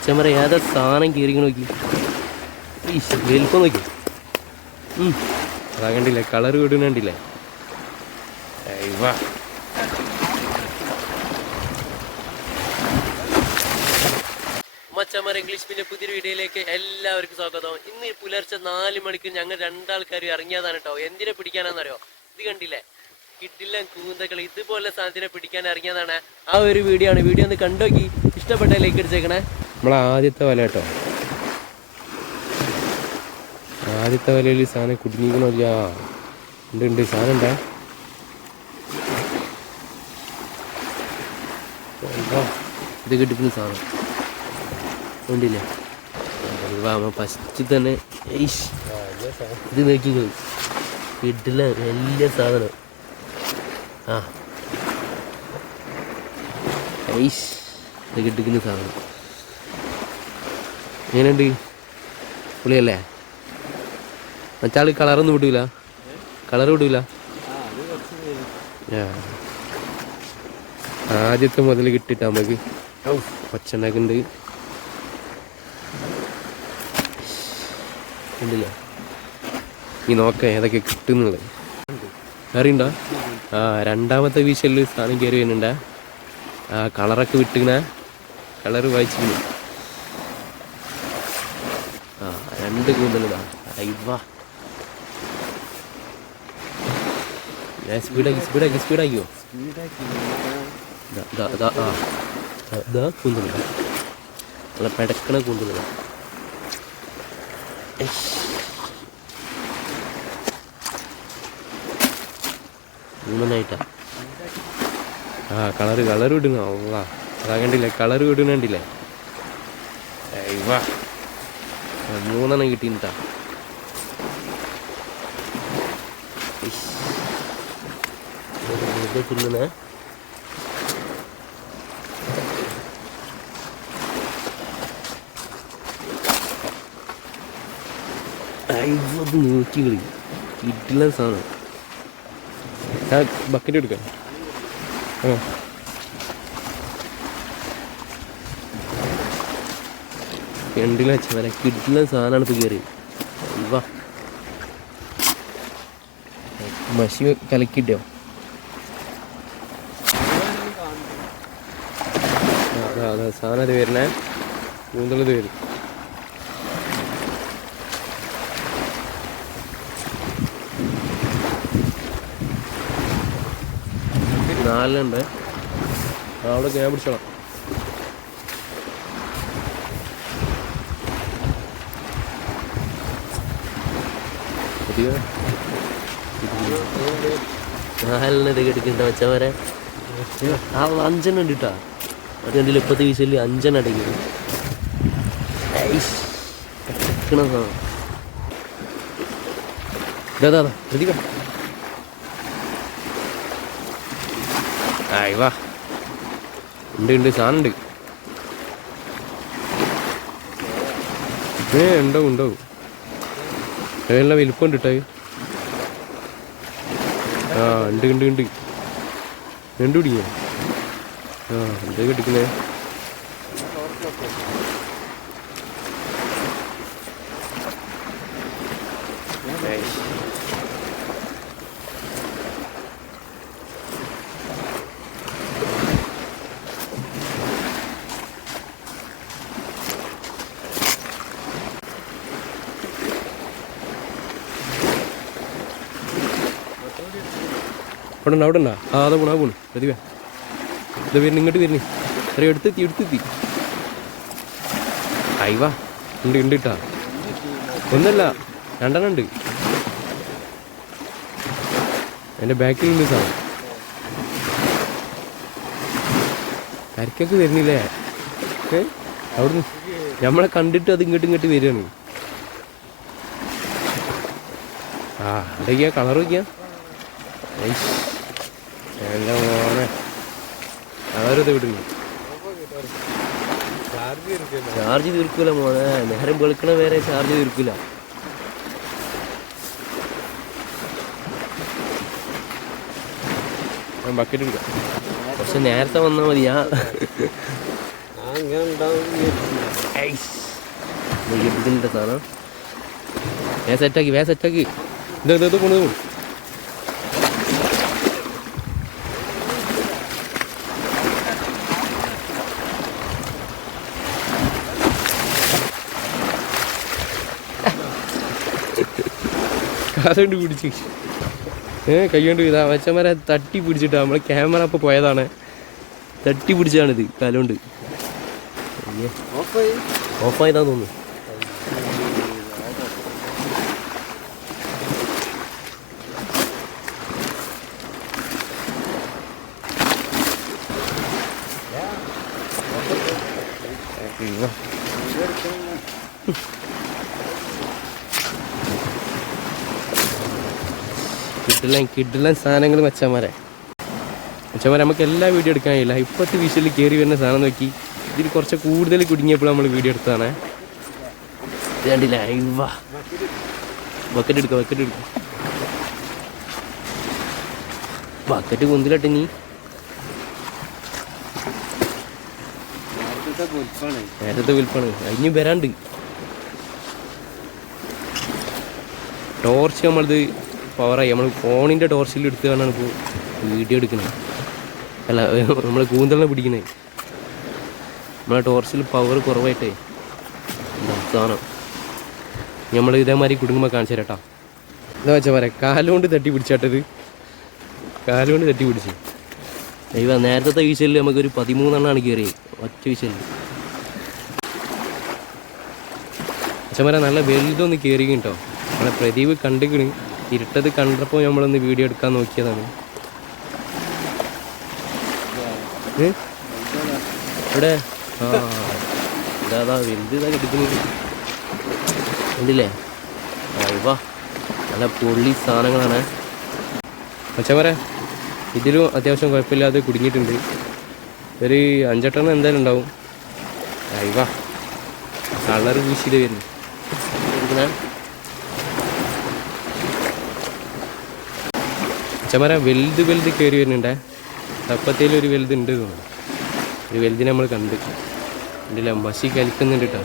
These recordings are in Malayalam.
മച്ചമറ ഏതാ സാധനം കീറിക്കണ നോക്കി വലിപ്പം നോക്കി. അതാ കണ്ടില്ലേ, കളർ വിടുന്ന കണ്ടില്ലേ. മച്ചമറ ഇംഗ്ലീഷ് പിന്നെ പുതിയൊരു വീഡിയോയിലേക്ക് എല്ലാവർക്കും സ്വാഗതം. ഇന്ന് പുലർച്ചെ 4 മണിക്ക് ഞങ്ങൾ രണ്ടാൾക്കാരും ഇറങ്ങിയതാണ് കേട്ടോ. എന്തിനെ പിടിക്കാനാണെന്നറിയോ? ഇത് കണ്ടില്ലേ, കിട്ടില്ല കൂന്തകൾ, ഇതുപോലെ സാധനത്തിനെ പിടിക്കാൻ ഇറങ്ങിയതാണ്. ആ ഒരു വീഡിയോ ആണ്. വീഡിയോ ഒന്ന് കണ്ടോക്കി, ഇഷ്ടപ്പെട്ട ലൈക്ക് അടിച്ചേക്കണേ. നമ്മളെ ആദ്യത്തെ വല കേട്ടോ. ആദ്യത്തെ വലയിൽ സാധനം കുടുങ്ങിക്കണില്ല. ഉണ്ട് സാധനം ഉണ്ടാ. ഇത് കിട്ടിപ്പിന്ന സാധനം ഉണ്ടില്ലേ. ഫസ്റ്റ് തന്നെ ഇത് നോക്കിക്കോ, കിട്ടില്ല വലിയ സാധനം. ഇത് കിട്ടിക്കുന്ന സാധനം എങ്ങനെയുണ്ട്? പുളിയല്ലേ? മറ്റാൾ കളറൊന്നും വിടൂല, കളർ വിടൂല. ആദ്യത്തെ മുതൽ കിട്ടിട്ട് നമുക്ക് പച്ചണ്ടാക്കുന്നുണ്ട്. ഉണ്ടല്ലേ, ഈ നോക്കാം ഏതൊക്കെ കിട്ടുന്നുള്ളത്. അറിയണ്ടോ? രണ്ടാമത്തെ വീശല് സാധനം കയറി വരുന്നുണ്ടാ. കളറൊക്കെ വിട്ടിങ്ങനെ, കളറ് വായിച്ചിരുന്നു. 2 കൂന്തലിടാ. സ്പീഡാക്കിയോ. കൂന്തലിട നല്ല പെടക്കണ കൂന്തലിട. മൂന്നായിട്ടാ. കളർ വിടുന്ന. അതാ കണ്ടില്ലേ, കളർ വിടുന്ന കണ്ടില്ലേ. 3 കിട്ടിട്ടാ. തിന്നേ നോക്കി കളി, കിട്ടില്ല സാധനം. ബക്കറ്റ് എടുക്കാം. രണ്ടില വെച്ചാൽ കിട്ടില്ല സാധനമാണ് ഇപ്പൊ കയറി. മഷി കലക്കിട്ടോ. അതാ സാധനം അത് വരണേ, കൂന്തളത് വരും. നാലുണ്ട് അവിടെ ഞാൻ പിടിച്ചോളാം. നാലിനത് കിടക്കണ്ട വെച്ചവരെ. 5 ഉണ്ട് കേട്ടാ. അത് കണ്ടില്ല, ഇപ്പത്തെ വീശല് 5 അടങ്ങി. ശ്രദ്ധിക്ക. ഉണ്ട് സാധനം ഉണ്ട്. ഉണ്ടാവും. എല്ലാം വലിപ്പമുണ്ട് കേട്ടോ. ഉണ്ട് പിടിക്കുക. എന്താ കിട്ടിക്കുന്നേ? അവിടെ ഉണ്ടോ? അതാ പോണു പ്രതിഭ. ഇത് വരുന്നു, ഇങ്ങോട്ട് വരുന്നു. എടുത്തെത്തി. ഉണ്ട് ഇട്ടാ. ഒന്നല്ല, 2 ഉണ്ട്. എൻ്റെ ബാക്കിലുണ്ട് സാധനം. കരക്കൊക്കെ വരുന്നില്ലേ? അവിടുന്ന് നമ്മളെ കണ്ടിട്ട് അത് ഇങ്ങോട്ട് വരികയാണ്. അവിടേക്കാ കളർ വയ്ക്കാം. എൻ്റെ മോനെ കളറിത് വിടുന്നു. ചാർജ് തീർക്കൂല മോനെ, നേരം വെളുക്കണ വരെ ചാർജ് തീർക്കൂല. ബക്കറ്റ് എടുക്കാം. കുറച്ച് നേരത്തെ വന്നാൽ മതി. ഇതിൻ്റെ സാധനം സെറ്റാക്കി സെറ്റാക്കി ഇത് കൊണ്ടു കാലുകൊണ്ട് പിടിച്ച് കൈകൊണ്ട് ഇതാ മച്ചന്മാരെ തട്ടി പിടിച്ചിട്ട് നമ്മളെ ക്യാമറ അപ്പോൾ പോയതാണ്, തട്ടി പിടിച്ചാണിത് കാലുകൊണ്ട്. ഓഫായതാന്ന് തോന്നുന്നു. കിട്ടില്ല സാധനങ്ങൾ മച്ചന്മാരെ നമുക്ക് എല്ലാ വീഡിയോ എടുക്കാൻ കഴിയില്ല. ഇപ്പോഴത്തെ വിഷയിൽ കയറി വരുന്ന സാധനം നോക്കി, ഇതിൽ കുറച്ച് കൂടുതൽ കുടുങ്ങിയപ്പോൾ നമ്മൾ വീഡിയോ എടുത്തതാണ്. ഇത് കണ്ടില്ല, ബക്കറ്റ് എടുക്കുക ബക്കറ്റ് കൊന്തിലട്ടെ നീ. നേരത്തെ വിൽപ്പാണ് അതിന് വരാണ്ട്. ടോർച്ച് നമ്മളിത് പവറായി, നമ്മൾ ഫോണിൻ്റെ ടോർച്ചിൽ എടുത്തുകൊണ്ടാണ് ഇപ്പോൾ വീഡിയോ എടുക്കുന്നത്. അല്ല, നമ്മൾ കൂന്തലിനെ പിടിക്കുന്നത്. നമ്മളെ ടോർച്ചിൽ പവർ കുറവായിട്ടേ സാധനം നമ്മൾ ഇതേമാതിരി കുടുങ്ങുമ്പോൾ കാണിച്ചു തരാം കേട്ടോ. എന്താ വെച്ചാൽ പറയാം, കാലുകൊണ്ട് തട്ടി പിടിച്ചാട്ടത്, കാലുകൊണ്ട് തട്ടി പിടിച്ച്. ദൈവ നേരത്തെ വീശലിൽ നമുക്കൊരു 13 കയറിയത് ഒറ്റ വീശലിൽ. അച്ഛന്മാരെ നല്ല വലുതൊന്ന് കയറി കേട്ടോ. നമ്മളെ പ്രദീപ് കണ്ടിക്കണ്, ഇരുട്ടത് കണ്ടപ്പോൾ നമ്മളൊന്ന് വീഡിയോ എടുക്കാൻ നോക്കിയതാണ്. ഇവിടെ ഇതാ വലുത് ഇതാ കിടക്കുന്നത് കണ്ടില്ലേ? വാ, നല്ല പൊള്ളി സാധനങ്ങളാണ് അച്ഛന്മാരെ. ഇതിലും അത്യാവശ്യം കുഴപ്പമില്ലാതെ കുടുങ്ങിയിട്ടുണ്ട്. ഒരു 5-8 എന്തായാലും ഉണ്ടാവും. വാ, കളർ വീശിയത് വരുന്നു. അച്ഛന്മാരെ വലുത് കയറി വരുന്നുണ്ടേ. തപ്പത്തേലും ഒരു വലുതുണ്ട് തോന്നുന്നു. ഒരു വലുതിനെ നമ്മൾ കണ്ട് കണ്ടില്ല, മഷി കലിക്കുന്നുണ്ട് കേട്ടോ.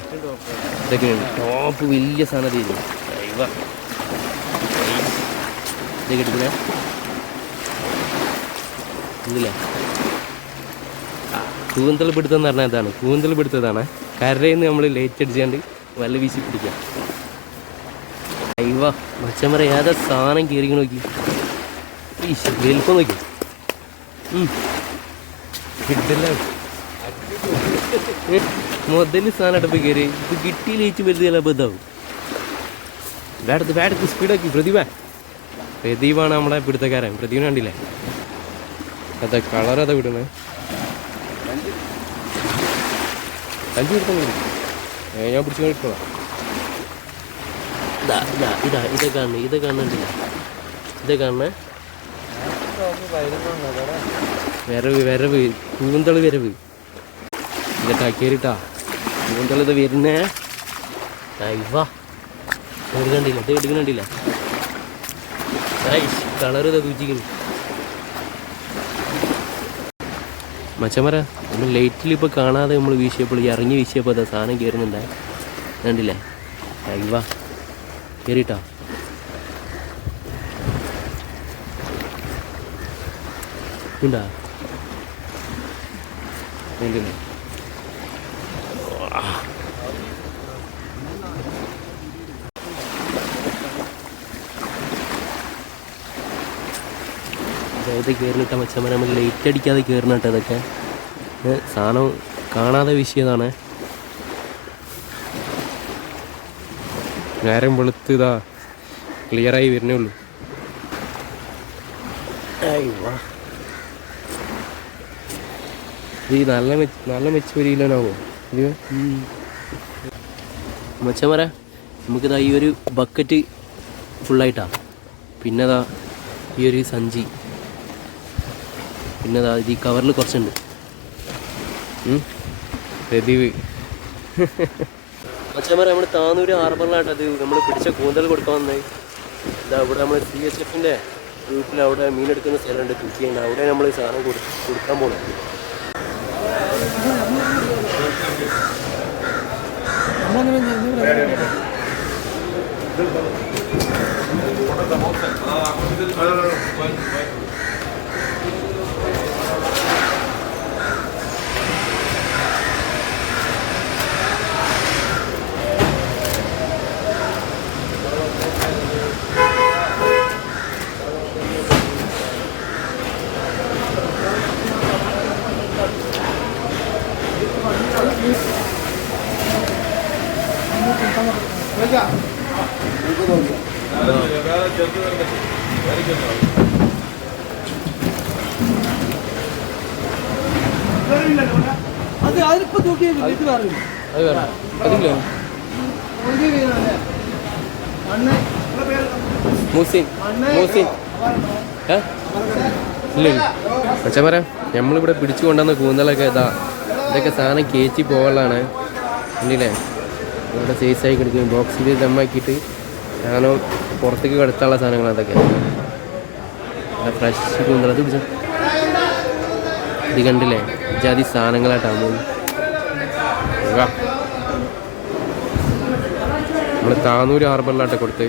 ഇതൊക്കെയുണ്ട് ടോപ്പ് വലിയ സാധനം തീരുന്നു. ഇതൊക്കെ എടുക്കുന്നേ ഇല്ല. കൂന്തൽ പിടുത്തം എന്ന് പറഞ്ഞാൽ ഇതാണ്, കൂന്തൽ പിടുത്തതാണ്. കരയിൽ നിന്ന് നമ്മൾ ലേറ്റ് അടിച്ചാണ്ട് വല്ല വീശി പിടിക്കാം. അയ്യോ മച്ചമറ ഏതാ സാധനം കയറി നോക്കി, വലിപ്പം നോക്കി. കിട്ടില്ല മുതല് സാധനം അടുപ്പ് കയറി. ഇത് കിട്ടിയിലേച്ച് വലുത് ചിലപ്പോൾ ഇതാവും. ബാഡത്ത് സ്പീഡാക്കി. പ്രദീപാണ് നമ്മളെ പിടുത്തക്കാരൻ. പ്രദീപിനെ കണ്ടില്ലേ? അതാ കളർ അതാ വിടണേ. 5 പിടുത്തം കയറി. ഞാൻ പിടിച്ചു കിട്ടോളാം. ഇതൊക്കെ കാണുന്നില്ല, ഇതൊക്കെ കാണണേ. വരവ് കൂന്തള് വരവ് ഇതൊക്കെ കയറിട്ടാ. കൂന്തൾ ഇത് വരുന്നേ. വാ, എടുക്കണ്ടില്ല, ഇത് എടുക്കണ്ടില്ല. കളർ ഇതാ തൂച്ചിക്കുന്നു മച്ചമര. നമ്മൾ ലൈറ്റിൽ ഇപ്പോൾ കാണാതെ നമ്മൾ വീശിയപ്പോൾ, ഇറങ്ങി വീശിയപ്പോൾ അതാ സാധനം കയറുന്നുണ്ടേ. കണ്ടില്ലേ? വാ, കയറിട്ടാ. ഉണ്ടാ അതായത് കയറിനിട്ട മച്ചമ്മ നമ്മൾ ലൈറ്റ് അടിക്കാതെ കയറിനിട്ട് അതൊക്കെ സാധനം കാണാതെ വീശിയതാണ്. നേരം വെളുത്ത് ഇതാ ക്ലിയറായി വരുന്നേ ഉള്ളൂ. ഇത് നല്ല മെച്ച ഒരു കിലോനാവോ ഇത് മച്ചമര. നമുക്കിതാ ഈ ഒരു ബക്കറ്റ് ഫുള്ളായിട്ടാ. പിന്നെതാ ഈ ഒരു സഞ്ചി, പിന്നെതാ ഇത് ഈ കവറിൽ കുറച്ചുണ്ട്. പ്രദീപ് മച്ചമര നമ്മൾ താന്നൂര് ഹാർബറിലായിട്ടത് നമ്മൾ പിടിച്ച കൂന്തൽ കൊടുക്കാൻ വന്നത്. ഇതാ ഇവിടെ നമ്മൾ CHFൻ്റെ ഗ്രൂപ്പിൽ അവിടെ മീനെടുക്കുന്ന സ്ഥലമുണ്ട്, കുക്കിയുണ്ട്. അവിടെ നമ്മൾ സാധനം കൊടുക്കാൻ പോകണം. അത് അതിപ്പോ നോക്കിയത് അത് വേറെ അതില്ല മൂസിൻ മൂസിൻ ഇല്ല പക്ഷേ പറയാം നമ്മളിവിടെ പിടിച്ചു കൊണ്ടുവന്ന കൂന്തലൊക്കെ ഇതൊക്കെ സാധനം കയറ്റി പോകാനുള്ളതാണ് കണ്ടില്ലേ ഇവിടെ സൈസായി കിടക്കും ബോക്സിൽ ദമ്മാക്കിയിട്ട് സാധനം പുറത്തേക്ക് കടത്താനുള്ള സാധനങ്ങൾ അതൊക്കെ ഫ്രഷ് കൂന്തൽ അത് പിടിച്ച ഇത് കണ്ടില്ലേ ജാതി സാധനങ്ങളായിട്ടാണ് നമ്മൾ താനൂർ ഹാർബറിലാട്ടെ കൊടുത്ത്